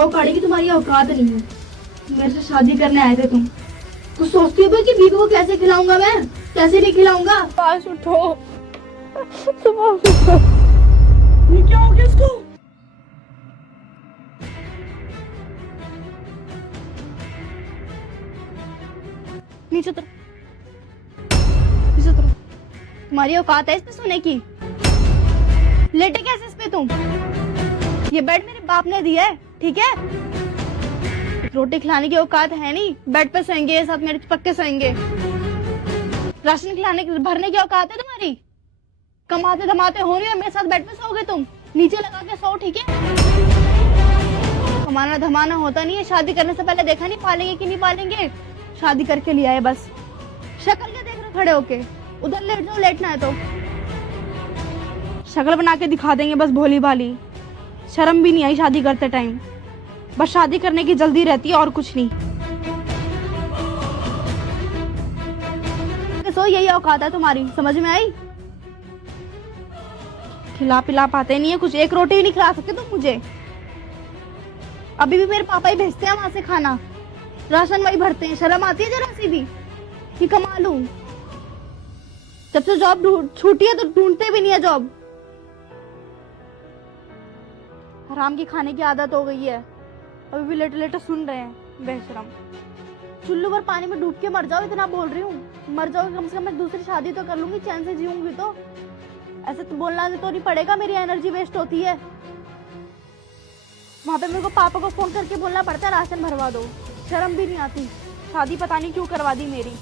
दो कड़ी की तुम्हारी औकात नहीं है। मेरे से शादी करने आए थे तुम। कुछ सोचती हो कि बीवी को कैसे खिलाऊंगा मैं, कैसे नहीं खिलाऊंगा। पास उठो, सुबह उठो। ये क्या हो गया इसको? नीचे उतरो, नीचे उतरो। तुम्हारी औकात है इस पे सोने की? लेटे कैसे इस पे तुम? ये बेड मेरे बाप ने दिया है, ठीक है? रोटी खिलाने की औकात है नहीं, बेड पे सोएंगे, साथ मेरे पक्के सोएंगे। राशन खिलाने की भरने की औकात है तुम्हारी? कमाते धमाते हो रही हो, मेरे साथ बेड पे सोओगे तुम? नीचे लगा के सो, ठीक है? कमाना धमाना होता नहीं है। शादी करने से पहले देखा नहीं पालेंगे कि नहीं पालेंगे, शादी करके लिया है बस। शक्ल क्या देख रहे खड़े होके? उधर लेट जाओ, लेटना है तो। शक्ल बना के दिखा देंगे बस भोली भाली। शर्म भी नहीं आई शादी करते टाइम, बस शादी करने की जल्दी रहती है और कुछ नहीं। सो यही औकात है तुम्हारी, समझ में आई? खिला पिला पाते नहीं है कुछ, एक रोटी भी नहीं खिला सकते तुम मुझे। अभी भी मेरे पापा ही भेजते हैं वहां से खाना, राशन वही भरते हैं। शर्म आती है जरा सी भी कि कमा लूं? जब से जॉब छूटी है तो ढूंढते भी नहीं है जॉब। हराम की खाने की आदत हो गई है, अभी भी लेटे लेटे सुन रहे हैं बेशरम। चुल्लू भर पानी में डूब के मर जाओ, इतना बोल रही हूँ। मर जाओगे कम से कम, मैं दूसरी शादी तो कर लूंगी, चैन से जीऊंगी। तो ऐसे तो बोलना तो नहीं पड़ेगा, मेरी एनर्जी वेस्ट होती है। वहां पे मेरे को पापा को फोन करके बोलना पड़ता है राशन भरवा दो। शर्म भी नहीं आती। शादी पता नहीं क्यों करवा दी मेरी,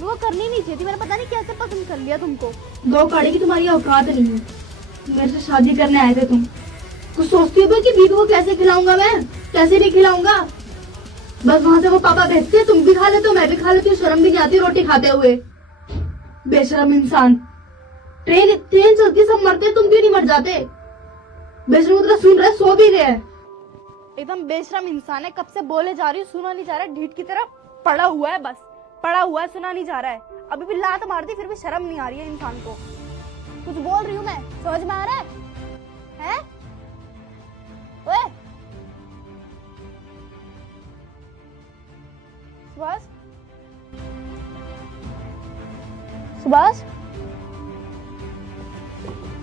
वो करनी नहीं चाहिए थी। मैंने पता नहीं कैसे पसंद कर लिया तुमको। दो कड़ी की तुम्हारी औकात नहीं है। मेरे से शादी करने आए थे तुम। कुछ सोचती हो कि बीवी को कैसे खिलाऊंगा मैं, कैसे नहीं खिलाऊंगा। बस वहां से वो पापा भेजते हैं, तुम भी खा लेते हो, मैं भी खा लेती हूँ। शर्म भी नहीं आती रोटी खाते हुए, बेशरम इंसान। ट्रेन ट्रेन चलती सब मरते, तुम क्यों नहीं मर जाते? बेशरम तरह सुन रहे, सो भी रहे। एकदम बेशरम इंसान है, कब से बोले जा रही हूँ, सुना नहीं जा रहा है। ढीठ की तरह पड़ा हुआ है, बस पड़ा हुआ है, सुना नहीं जा रहा है। अभी भी लात मार दी, फिर भी शर्म नहीं आ रही है इंसान को। कुछ बोल रही हूँ मैं, समझ में आ रहा है? ओए सुभाष, सुभाष,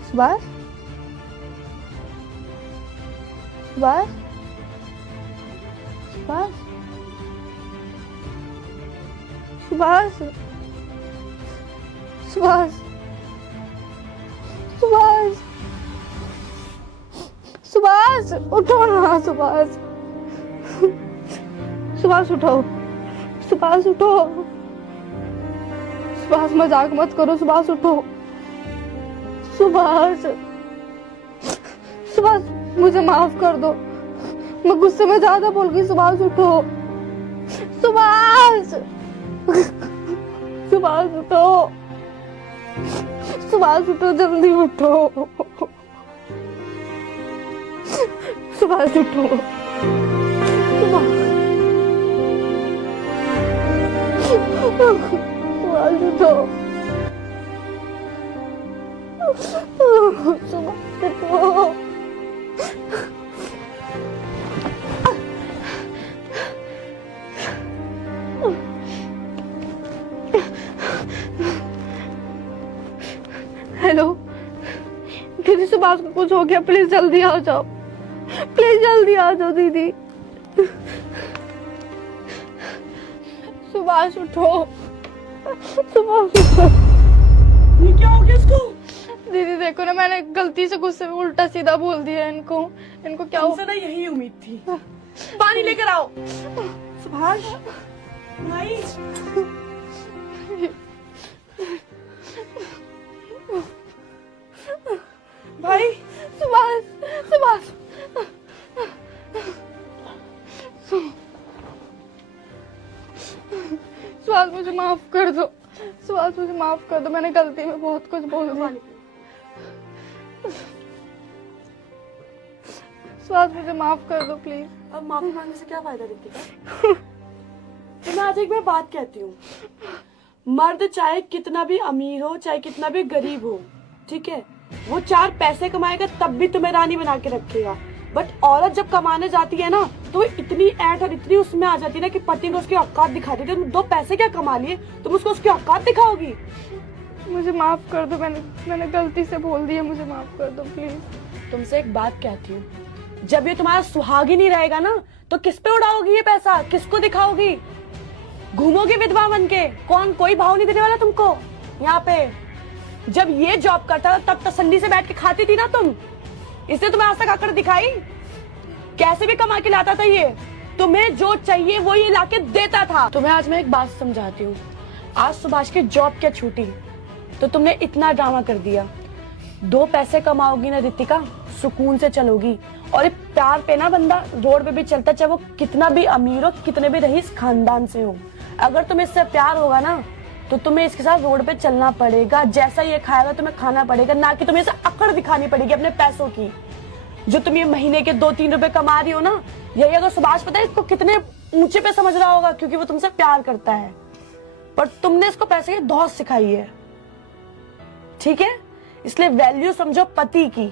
सुभाष, सुभाष, सुभाष, सुभाष, सुभाष, सुभाष, उठो ना सुभाष। सुभाष उठो, सुभाष उठो, सुभाष मजाक मत करो। सुभाष उठो, सुभाष, सुभाष मुझे माफ कर दो, मैं गुस्से में ज्यादा बोल गई। सुभाष उठो, सुभाष, सुभाष उठो, सुभाष उठो, जल्दी उठो, सुभाष उठो, सुभाष, सुभाष उठो, सुभाष उठो। हेलो दीदी, सुभाष को कुछ हो गया, प्लीज जल्दी आ जाओ, प्लीज जल्दी आ जाओ दीदी। सुभाष उठो, सुभाष उठो। ये क्या हो गया इसको? दीदी देखो ना, मैंने गलती से गुस्से में उल्टा सीधा बोल दिया इनको। इनको क्या हो? ना यही उम्मीद थी। पानी लेकर आओ। सुभाष भाई, भाई सुभाष, सुभाष, सुभाष मुझे माफ कर दो। सुभाष मुझे माफ कर दो, मैंने गलती में बहुत कुछ बोल दिया। सुभाष मुझे माफ कर दो प्लीज। अब माफी मांगने से क्या फायदा रितिका? तो मैं आज एक बार बात कहती हूँ, मर्द चाहे कितना भी अमीर हो, चाहे कितना भी गरीब हो, ठीक है, वो 4 पैसे कमाएगा तब भी तुम्हें रानी बना के रखेगा। बट औरत जब कमाने जाती है ना तो वो इतनी ऐठ और इतनी उसमें आ जाती है ना कि पति को उसकी औकात दिखाती है। तुम 2 पैसे क्या कमा लिए, तुम उसको उसकी औकात दिखाओगी? मुझे माफ कर दो, मैंने गलती से बोल दिया, मुझे माफ कर दो प्लीज। तुमसे एक बात कहती हूँ, जब ये तुम्हारा सुहाग ही नहीं रहेगा ना तो किस पे उड़ाओगी ये पैसा, किसको दिखाओगी? घूमोगी विधवा बन के, कौन कोई भाव नहीं देने वाला तुमको यहाँ पे। जब ये जॉब करता था तब तसल्ली से बैठ के खाती थी ना तुम, इसलिए तुम्हें आज तक आकर दिखाई। कैसे भी कमा के लाता था ये, तुम्हें जो चाहिए वो ये लाके देता था। तुम्हें आज मैं एक बात समझाती हूँ। आज सुभाष की जॉब क्या छूटी तो तुमने इतना ड्रामा कर दिया। 2 पैसे कमाओगी ना रितिका, सुकून से चलोगी। और ये प्यार पे ना बंदा रोड पे भी चलता, चाहे वो कितना भी अमीर हो, कितने भी रईस खानदान से हो। अगर तुम्हें इससे प्यार होगा ना तो तुम्हें इसके साथ रोड पे चलना पड़ेगा। जैसा ये खाएगा तुम्हें खाना पड़ेगा, ना कि तुम्हें इसे अकड़ दिखानी पड़ेगी अपने पैसों की। जो तुम ये महीने के 2-3 रुपए कमा रही हो ना, यही अगर सुभाष पता है इसको कितने ऊंचे पे समझ रहा होगा, क्योंकि वो तुमसे प्यार करता है। पर तुमने इसको पैसे की धौस सिखाई है, ठीक है? इसलिए वैल्यू समझो पति की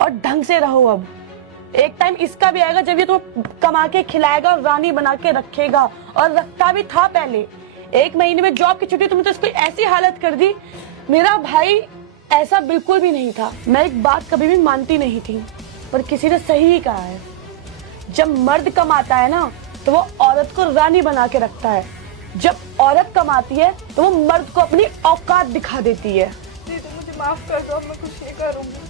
और ढंग से रहो। अब एक टाइम इसका भी आएगा जब ये तुम्हें कमा के खिलाएगा और रानी बना के रखेगा, और रखता भी था पहले। 1 महीने में जॉब की छुट्टी तुमने तो इसको ऐसी हालत कर दी। मेरा भाई ऐसा बिल्कुल भी नहीं था। मैं एक बात कभी भी मानती नहीं थी, पर किसी ने सही ही कहा है, जब मर्द कमाता है ना तो वो औरत को रानी बना के रखता है। जब औरत कमाती है तो वो मर्द को अपनी औकात दिखा देती है। दीदी मुझे माफ कर दो, अब मैं कुछ नहीं करूंगी।